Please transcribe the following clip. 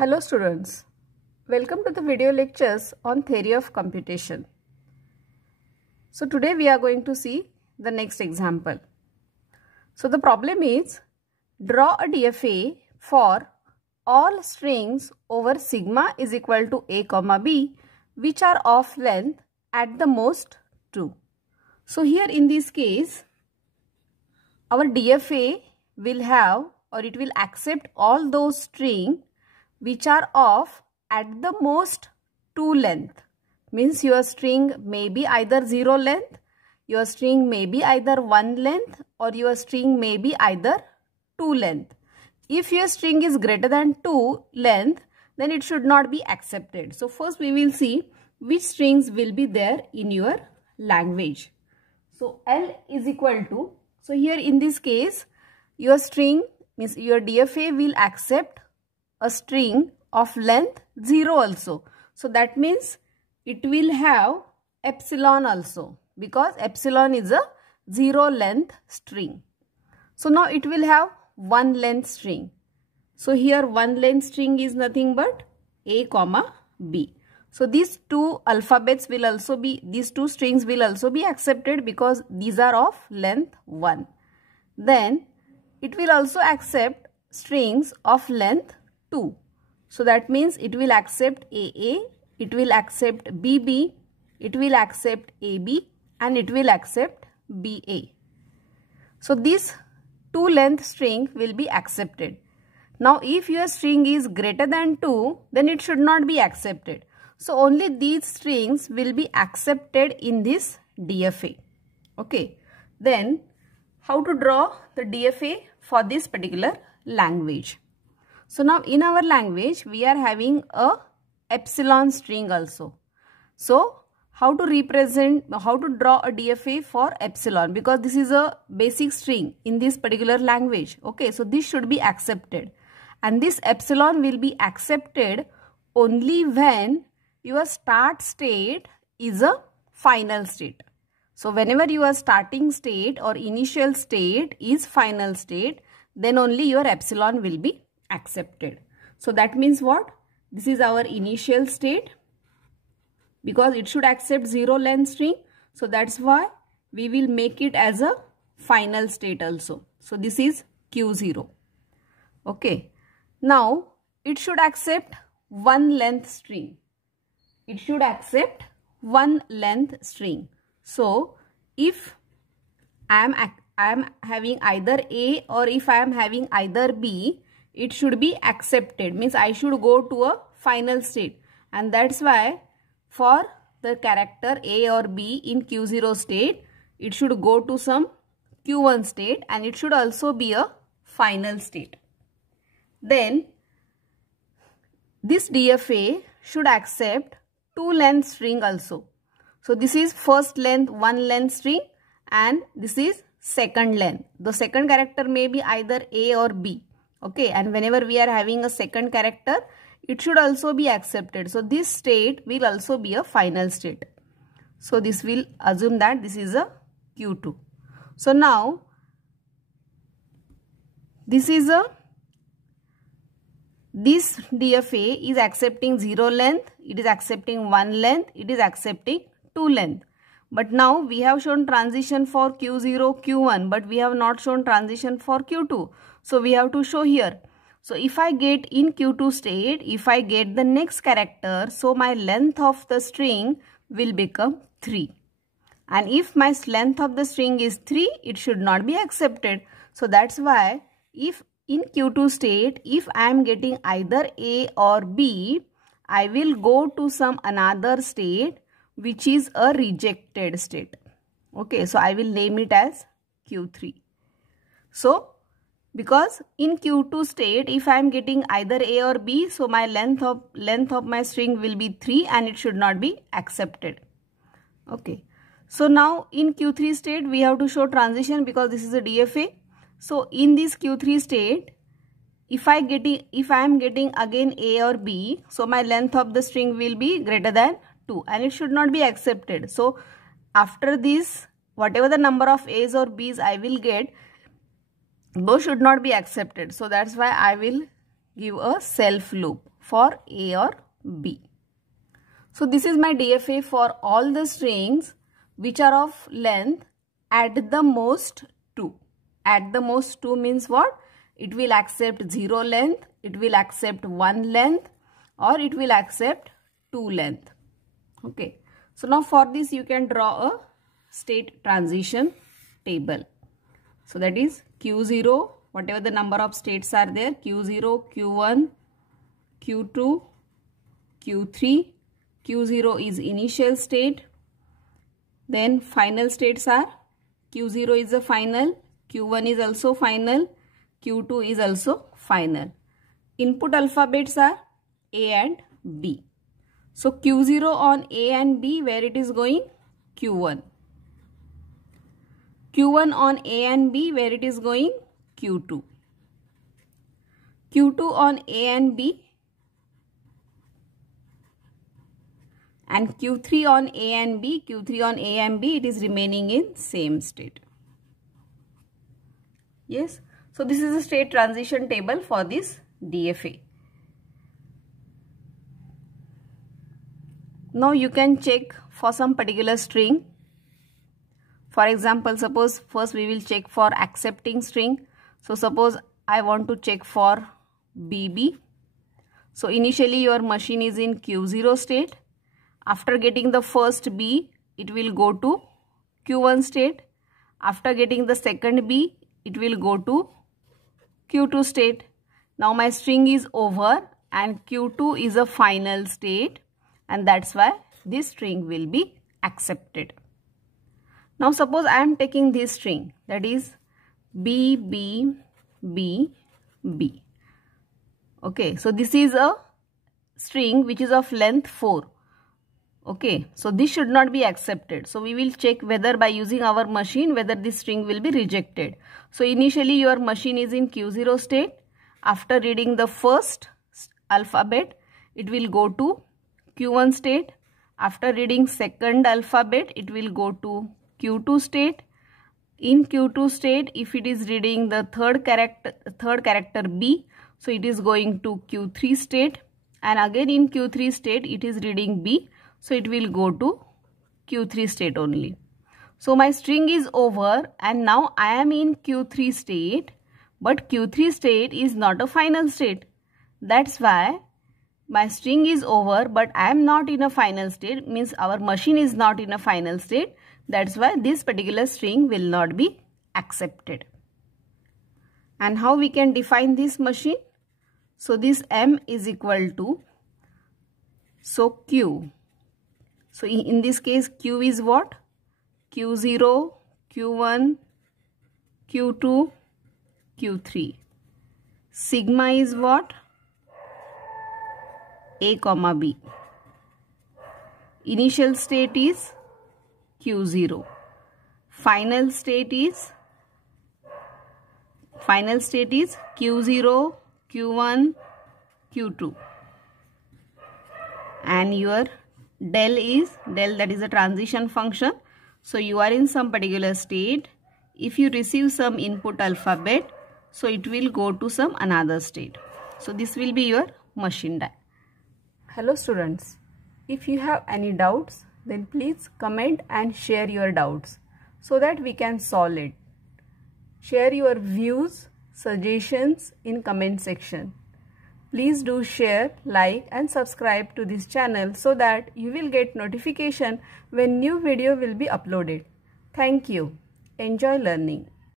Hello students, welcome to the video lectures on theory of computation. So today we are going to see the next example. So the problem is, draw a DFA for all strings over sigma is equal to a comma b which are of length at the most 2. So here in this case, our DFA will have or it will accept all those strings which are of at the most 2 length. Means your string may be either 0 length, your string may be either 1 length, or your string may be either 2 length. If your string is greater than 2 length, then it should not be accepted. So first we will see which strings will be there in your language. So L is equal to, so here in this case, your string means your DFA will accept a string of length 0 also. So that means it will have epsilon also, because epsilon is a 0 length string. So now it will have 1 length string. So here 1 length string is nothing but a comma b. So these two alphabets will also be, these two strings will also be accepted because these are of length 1. Then it will also accept strings of length 2. So that means it will accept AA, it will accept BB, it will accept AB, and it will accept BA. So this 2 length string will be accepted. Now if your string is greater than 2, then it should not be accepted. So only these strings will be accepted in this DFA. Okay. Then how to draw the DFA for this particular language? So now in our language we are having a epsilon string also. So how to represent, how to draw a DFA for epsilon, because this is a basic string in this particular language. Okay, so this should be accepted, and this epsilon will be accepted only when your start state is a final state. So whenever your starting state or initial state is final state, then only your epsilon will be accepted. So that means what? This is our initial state, because it should accept 0 length string. So that's why we will make it as a final state also. So this is Q0. Okay. Now it should accept 1 length string. It should accept 1 length string. So if I am having either A or if I am having either B, it should be accepted. Means I should go to a final state, and that's why for the character A or B in Q0 state, it should go to some Q1 state, and it should also be a final state. Then this DFA should accept 2 length string also. So this is first length 1 length string, and this is second length. The second character may be either A or B. Okay, and whenever we are having a second character, it should also be accepted. So this state will also be a final state. So this will assume that this is a Q2. So now this DFA is accepting 0 length, it is accepting 1 length, it is accepting 2 length. But now we have shown transition for Q0, Q1, but we have not shown transition for Q2. So we have to show here. So if I get in Q2 state, if I get the next character, so my length of the string will become 3. And if my length of the string is 3, it should not be accepted. So that's why if in Q2 state, if I am getting either A or B, I will go to some another state which is a rejected state. Okay, so I will name it as Q3. So because in Q2 state, if I am getting either A or B, so my length of my string will be 3 and it should not be accepted. Okay. So now in Q3 state, we have to show transition because this is a DFA. So in this Q3 state, if I am getting again A or B, so my length of the string will be greater than 2 and it should not be accepted. So after this, whatever the number of A's or B's I will get, those should not be accepted. So that's why I will give a self loop for A or B. So this is my DFA for all the strings which are of length at the most 2. At the most 2 means what? It will accept 0 length, it will accept 1 length, or it will accept 2 length. Okay. So now for this you can draw a state transition table. So that is Q0, whatever the number of states are there, Q0, Q1, Q2, Q3. Q0 is initial state. Then final states are Q0 is a final, Q1 is also final, Q2 is also final. Input alphabets are A and B. So Q0 on A and B, where it is going? Q1. Q1 on A and B, where it is going? Q2. Q2 on A and B, and Q3 on A and B, Q3 on A and B, it is remaining in same state. Yes. So this is a state transition table for this DFA. Now you can check for some particular string. For example, suppose first we will check for accepting string. So suppose I want to check for BB. So initially your machine is in Q0 state. After getting the first B, it will go to Q1 state. After getting the second B, it will go to Q2 state. Now my string is over and Q2 is a final state, and that's why this string will be accepted. Now suppose I am taking this string, that is B, B, B, B. Okay, so this is a string which is of length 4. Okay, so this should not be accepted. So we will check whether by using our machine whether this string will be rejected. So initially your machine is in Q0 state. After reading the first alphabet, it will go to Q1 state. After reading second alphabet, it will go to Q2 state. In Q2 state, if it is reading the third character B, so it is going to Q3 state, and again in Q3 state it is reading B, so it will go to Q3 state only. So my string is over and now I am in Q3 state, but Q3 state is not a final state. That's why my string is over, but I am not in a final state, means our machine is not in a final state. That's why this particular string will not be accepted. And how we can define this machine? So this M is equal to, so Q. So in this case Q is what? Q0, Q1, Q2, Q3. Sigma is what? A comma B. Initial state is Q0. Final state is Q0, Q1, Q2. And your del, that is a transition function. So you are in some particular state. If you receive some input alphabet, so it will go to some another state. So this will be your machine diagram. Hello students, if you have any doubts, then please comment and share your doubts so that we can solve it. Share your views, suggestions in comment section. Please do share, like and subscribe to this channel so that you will get notification when new video will be uploaded. Thank you. Enjoy learning.